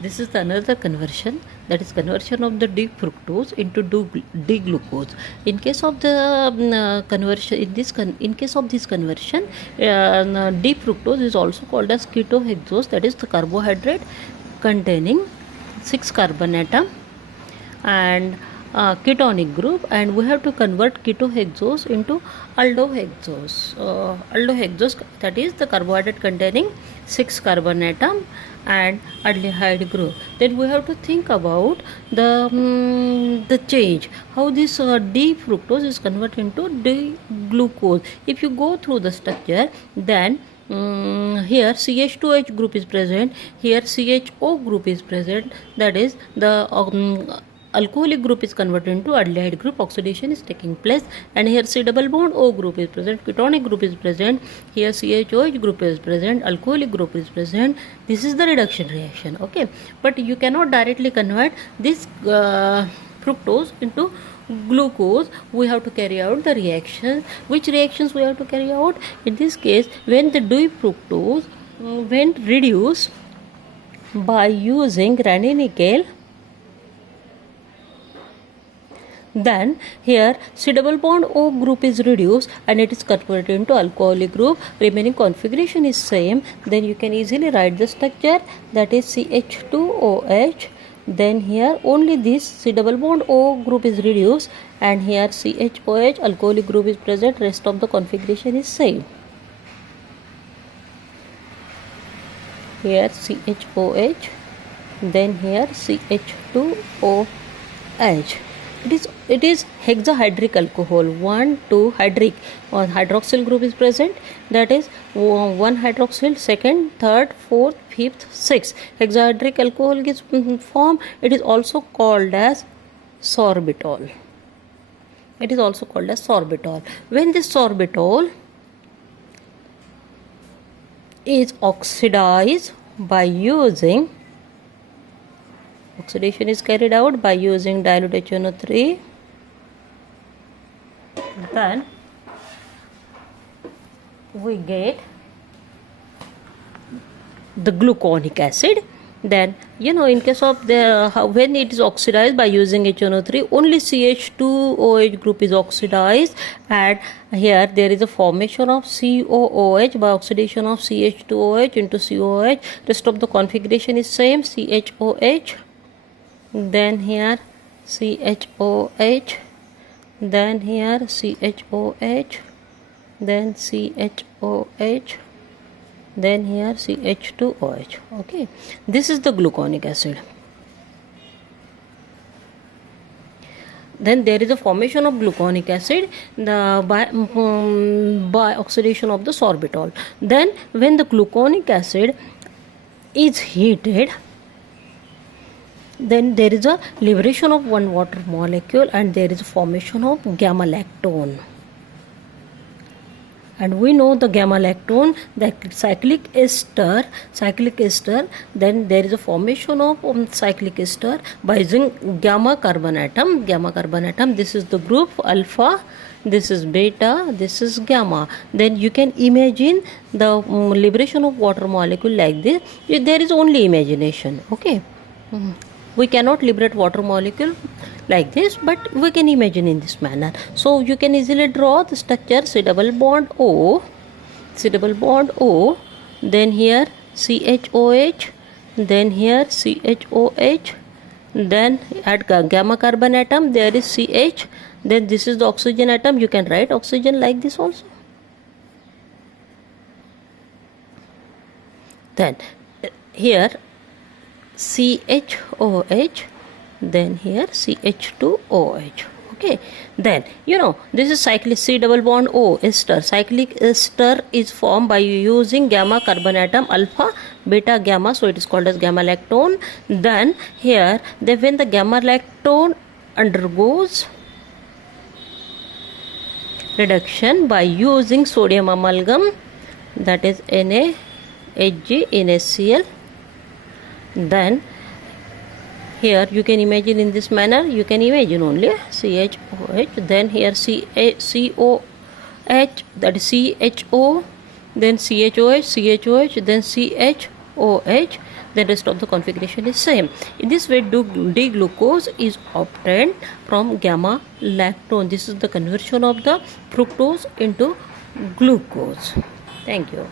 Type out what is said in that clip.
This is another conversion, that is conversion of the D-fructose into D-glucose. In case of the conversion, in case of this conversion, D-fructose is also called as ketohexose, that is the carbohydrate containing 6 carbon atom and ketonic group, and we have to convert ketohexose into aldohexose. Aldohexose, that is the carbohydrate containing 6 carbon atom and aldehyde group. Then we have to think about the change, how this D-fructose is converted into D-glucose. If you go through the structure, then here CH2H group is present, here CHO group is present, that is the alcoholic group is converted into aldehyde group, oxidation is taking place, and here C double bond O group is present, ketonic group is present, here CHOH group is present, alcoholic group is present. This is the reduction reaction, okay. But you cannot directly convert this fructose into glucose. We have to carry out the reactions. Which reactions we have to carry out? In this case, when the D-fructose when reduced by using ranitidine, then here C double bond O group is reduced and it is converted into alcoholic group. Remaining configuration is same. Then you can easily write the structure, that is CH2OH. Then here only this C double bond O group is reduced and here CHOH alcoholic group is present. Rest of the configuration is same. Here CHOH, then here CH2OH. It is hexahydric alcohol. 1 2 hydric or hydroxyl group is present, that is 1 hydroxyl, second, third, fourth, fifth, sixth hexahydric alcohol is formed. It is also called as sorbitol. It is also called as sorbitol. When this sorbitol is oxidized by using, oxidation is carried out by using dilute HNO3, then we get the gluconic acid. Then in case of the when it is oxidized by using HNO3, only CH2OH group is oxidized, and here there is a formation of COOH by oxidation of CH2OH into COOH. Rest of the configuration is same, CHOH, then here CHOH, then here CHOH, then CHOH, then here CH2OH. Okay, this is the gluconic acid. Then there is a formation of gluconic acid by oxidation of the sorbitol. Then when the gluconic acid is heated, then there is a liberation of one water molecule and there is a formation of gamma lactone. And we know the gamma lactone, the cyclic ester, then there is a formation of cyclic ester by using gamma carbon atom. This is the group alpha, this is beta, this is gamma. Then you can imagine the liberation of water molecule like this. There is only imagination, okay. We cannot liberate water molecule like this, but we can imagine in this manner. So you can easily draw the structure C double bond O, then here CHOH, then here CHOH, then at gamma carbon atom there is CH, then this is the oxygen atom. You can write oxygen like this also. Then here CHOH, then here CH2OH. Okay, then this is cyclic C double bond O ester. Cyclic ester is formed by using gamma carbon atom alpha, beta, gamma, so it is called as gamma lactone. Then here when the gamma lactone undergoes reduction by using sodium amalgam, that is NaHG in HCl, then here you can imagine in this manner, you can imagine only CHOH, then here COH, that is CHO, then CHOH, then CHOH, then rest of the configuration is same. In this way, D-glucose is obtained from gamma lactone. This is the conversion of the fructose into glucose. Thank you.